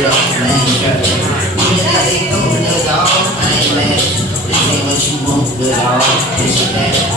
it up, man. They know the dog. I ain't mad. This ain't what you want, good dog. This and that.